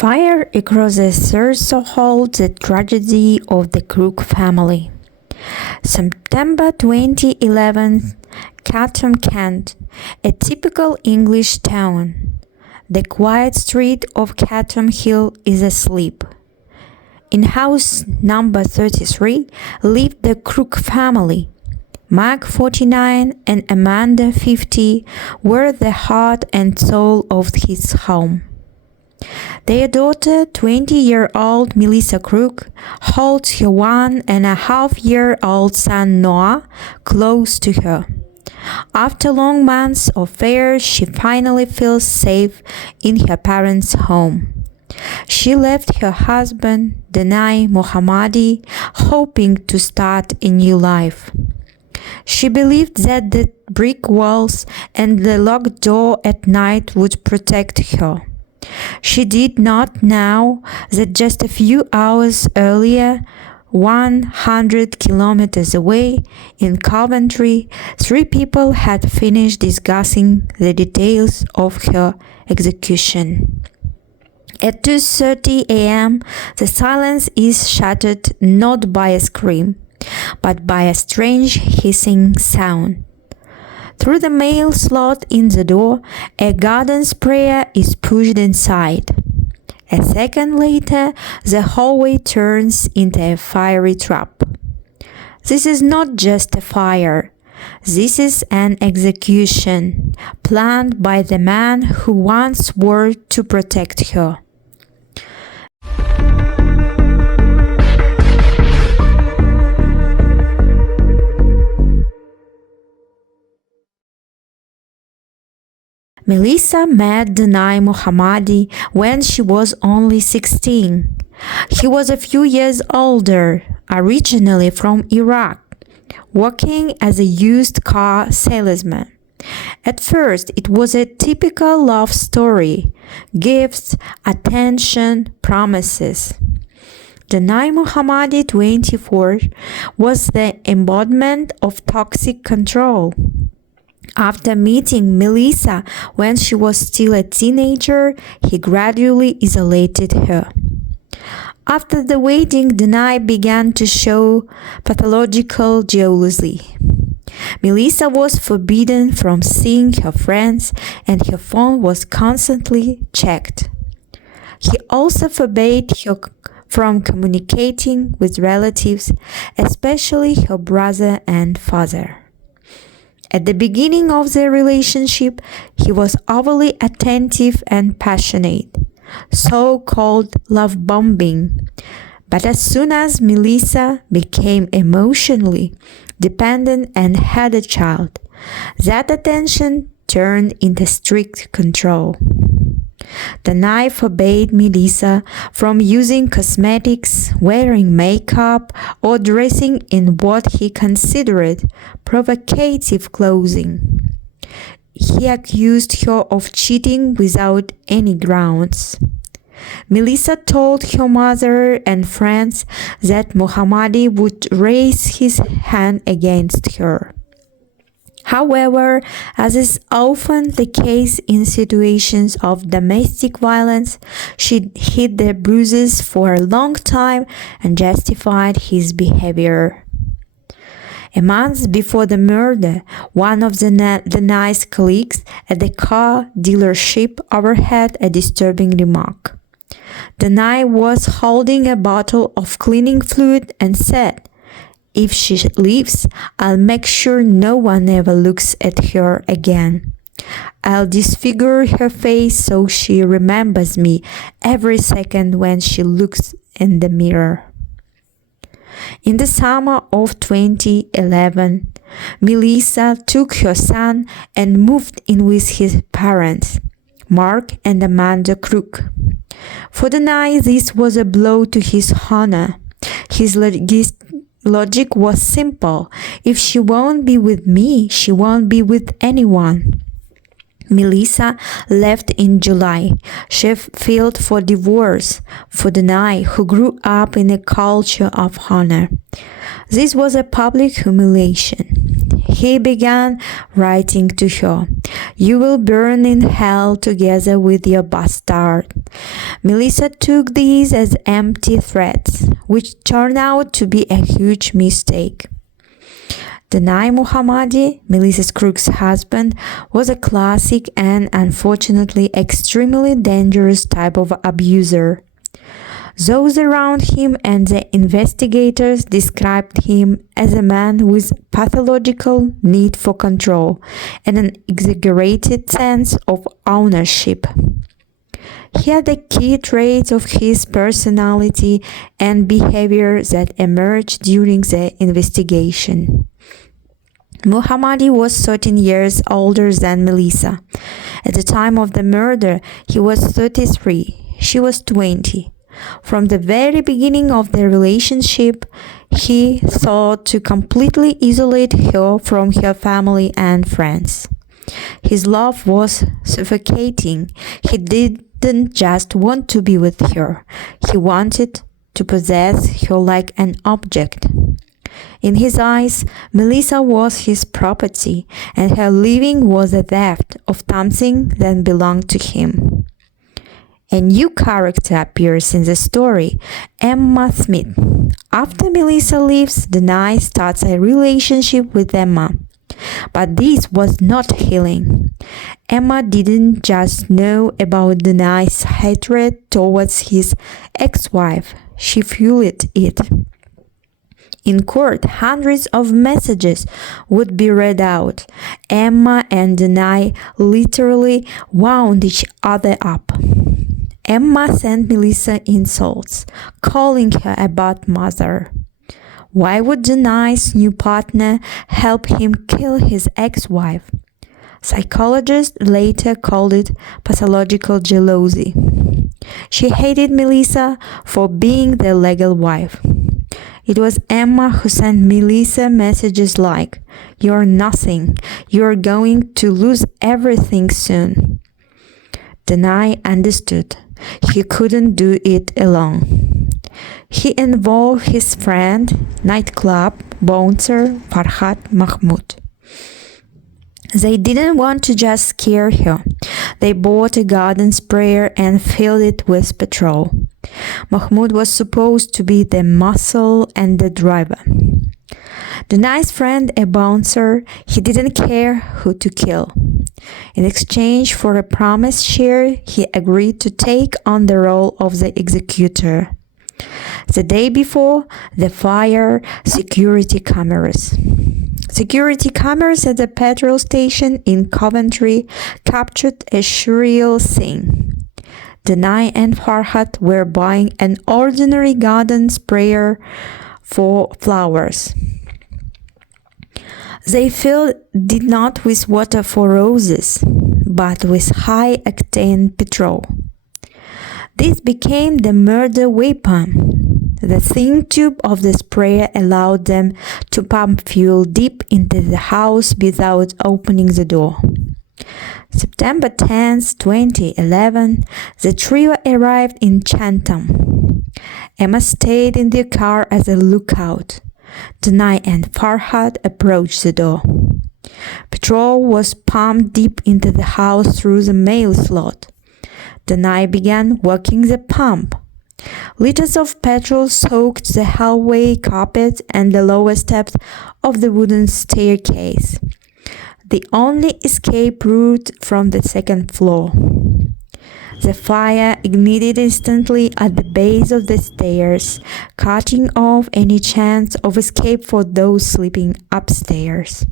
Fire across the threshold the tragedy of the Crook family. September 2011, Chatham, Kent, a typical English town. The quiet street of Chatham Hill is asleep. In house number 33 lived the Crook family. Mark, 49, and Amanda, 50, were the heart and soul of his home. Their daughter, 20-year-old Melissa Crook, holds her 1.5-year-old son Noah close to her. After long months of fear, she finally feels safe in her parents' home. She left her husband, Danai Mohammadi, hoping to start a new life. She believed that the brick walls and the locked door at night would protect her. She did not know that just a few hours earlier, 100 kilometers away in Coventry, 3 people had finished discussing the details of her execution. At 2:30 a.m., the silence is shattered not by a scream, but by a strange hissing sound. Through the mail slot in the door, a garden sprayer is pushed inside. A second later, the hallway turns into a fiery trap. This is not just a fire. This is an execution planned by the man who once swore to protect her. Melissa met Danai Mohammadi when she was only 16. He was a few years older, originally from Iraq, working as a used car salesman. At first, it was a typical love story: gifts, attention, promises. Danai Mohammadi, 24, was the embodiment of toxic control. After meeting Melissa when she was still a teenager, he gradually isolated her. After the wedding, Danai began to show pathological jealousy. Melissa was forbidden from seeing her friends, and her phone was constantly checked. He also forbade her from communicating with relatives, especially her brother and father. At the beginning of their relationship, he was overly attentive and passionate, so-called love bombing. But as soon as Melissa became emotionally dependent and had a child, that attention turned into strict control. Danai forbade Melissa from using cosmetics, wearing makeup, or dressing in what he considered provocative clothing. He accused her of cheating without any grounds. Melissa told her mother and friends that Mohammadi would raise his hand against her. However, as is often the case in situations of domestic violence, she hid the bruises for a long time and justified his behavior. A month before the murder, one of Danai's colleagues at the car dealership overheard a disturbing remark. Danai was holding a bottle of cleaning fluid and said, "If she leaves, I'll make sure no one ever looks at her again. I'll disfigure her face so she remembers me every second when she looks in the mirror." In the summer of 2011, Melissa took her son and moved in with his parents, Mark and Amanda Crook. For Danai, this was a blow to his honor. His logic was simple: if she won't be with me, she won't be with anyone. Melissa left in July. She filed for divorce for Danai, who grew up in a culture of honor. This was a public humiliation. he began writing to her, "You will burn in hell together with your bastard." Melissa took these as empty threats, which turned out to be a huge mistake. Danai Mohammadi, Melissa Crook's husband, was a classic and unfortunately extremely dangerous type of abuser. Those around him and the investigators described him as a man with pathological need for control and an exaggerated sense of ownership. He had the key traits of his personality and behavior that emerged during the investigation. Mohammadi was 13 years older than Melissa. At the time of the murder, he was 33. She was 20. From the very beginning of their relationship, he thought to completely isolate her from her family and friends. His love was suffocating. He didn't just want to be with her. He wanted to possess her like an object. In his eyes, Melissa was his property, and her living was a theft of something that belonged to him. A new character appears in the story, Emma Smith. After Melissa leaves, Danai starts a relationship with Emma. But this was not healing. Emma didn't just know about Danai's hatred towards his ex-wife, she fueled it. In court, hundreds of messages would be read out. Emma and Danai literally wound each other up. Emma sent Melissa insults, calling her a bad mother. Why would Danai's new partner help him kill his ex-wife? Psychologists later called it pathological jealousy. She hated Melissa for being the legal wife. It was Emma who sent Melissa messages like, "You're nothing. You're going to lose everything soon." Danai understood. He couldn't do it alone. He involved his friend, nightclub bouncer Farhad Mahmoud. They didn't want to just scare her. They bought a garden sprayer and filled it with petrol. Mahmoud was supposed to be the muscle and the driver. The nice friend, a bouncer, he didn't care who to kill. In exchange for a promised share, he agreed to take on the role of the executor. The day before the fire, security cameras at the petrol station in Coventry captured a surreal scene. Danai and Farhad were buying an ordinary garden sprayer for flowers. They filled it not with water for roses, but with high-octane petrol. This became the murder weapon. The thin tube of the sprayer allowed them to pump fuel deep into the house without opening the door. September 10, 2011, the trio arrived in Chatham. Emma stayed in the car as a lookout. Danai and Farhad approached the door. Petrol was pumped deep into the house through the mail slot. Danai began working the pump. Liters of petrol soaked the hallway carpet and the lower steps of the wooden staircase, the only escape route from the second floor. The fire ignited instantly at the base of the stairs, cutting off any chance of escape for those sleeping upstairs.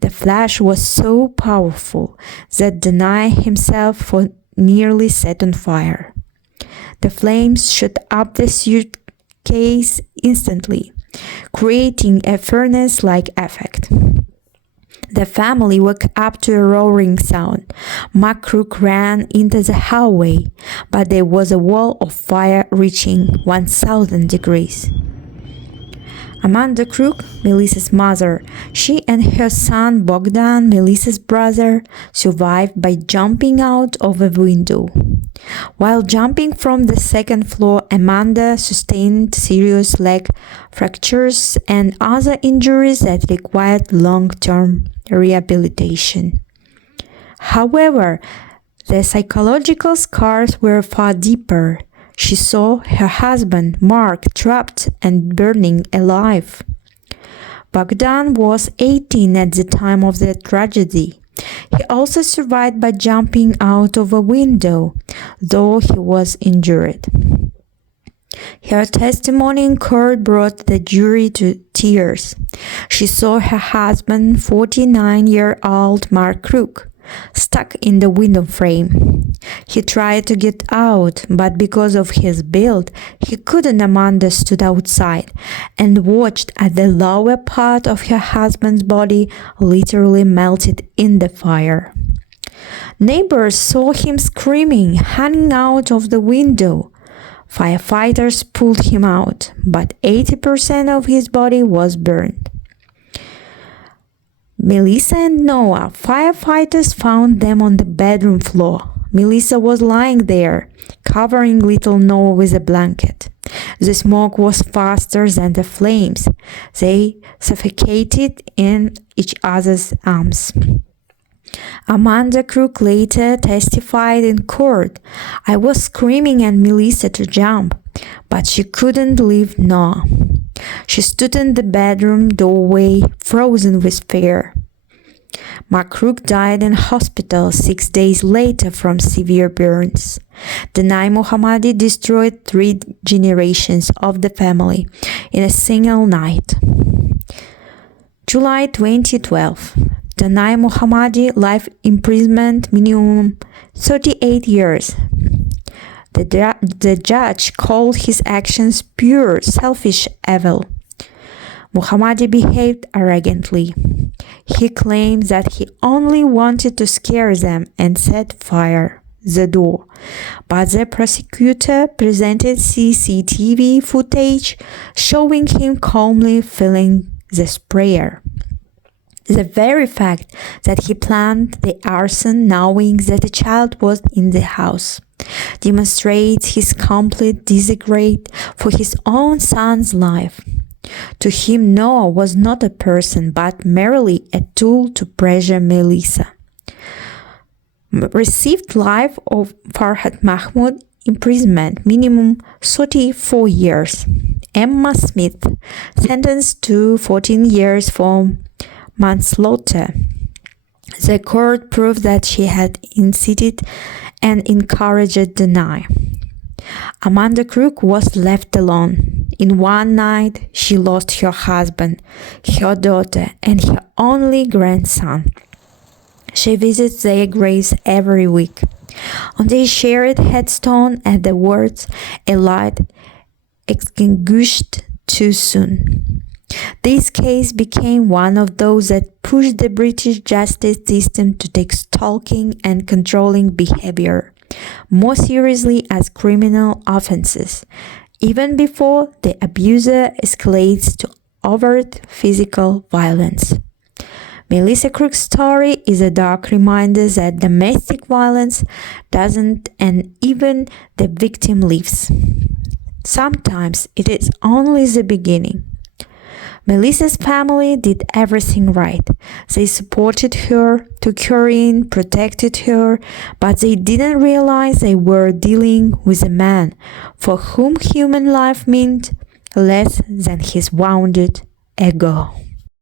The flash was so powerful that Danai himself was nearly set on fire. The flames shot up the suitcase instantly, creating a furnace-like effect. The family woke up to a roaring sound. Crook ran into the hallway, but there was a wall of fire reaching 1,000 degrees. Amanda Crook, Melissa's mother. She and her son Bogdan, Melissa's brother, survived by jumping out of a window. While jumping from the second floor, Amanda sustained serious leg fractures and other injuries that required long-term rehabilitation. However, the psychological scars were far deeper. She saw her husband, Mark, trapped and burning alive. Bogdan was 18 at the time of the tragedy. He also survived by jumping out of a window, though he was injured. Her testimony in court brought the jury to tears. She saw her husband, 49-year-old Mark Crook, stuck in the window frame. He tried to get out, but because of his build, he couldn't. Amanda stood outside and watched as the lower part of her husband's body literally melted in the fire. Neighbors saw him screaming, hanging out of the window. Firefighters pulled him out, but 80% of his body was burned. Melissa and Noah, firefighters found them on the bedroom floor. Melissa was lying there, covering little Noah with a blanket. The smoke was faster than the flames. They suffocated in each other's arms. Amanda Crook later testified in court. "I was screaming at Melissa to jump, but she couldn't leave Noah. She stood in the bedroom doorway, frozen with fear." Mark Crook died in hospital 6 days later from severe burns. The Nai Mohammadi destroyed 3 generations of the family in a single night. July 2012. The Nai Mohammadi life imprisonment minimum 38 years. The judge called his actions pure, selfish evil. Mohammadi behaved arrogantly. He claimed that he only wanted to scare them and set fire the door. But the prosecutor presented CCTV footage showing him calmly filling the sprayer. The very fact that he planned the arson knowing that a child was in the house demonstrates his complete disregard for his own son's life. To him, Noah was not a person but merely a tool to pressure Melissa. Received life of Farhad Mahmoud imprisonment minimum 34 years. Emma Smith sentenced to 14 years for manslaughter. The court proved that she had incited and encouraged the Nai. Amanda Crook was left alone. In one night, she lost her husband, her daughter, and her only grandson. She visits their graves every week. On their shared headstone are the words, "A light extinguished too soon." This case became one of those that pushed the British justice system to take stalking and controlling behavior more seriously as criminal offenses, even before the abuser escalates to overt physical violence. Melissa Crook's story is a dark reminder that domestic violence doesn't end even the victim leaves. Sometimes it is only the beginning. Melissa's family did everything right. They supported her, took her in, protected her, but they didn't realize they were dealing with a man for whom human life meant less than his wounded ego.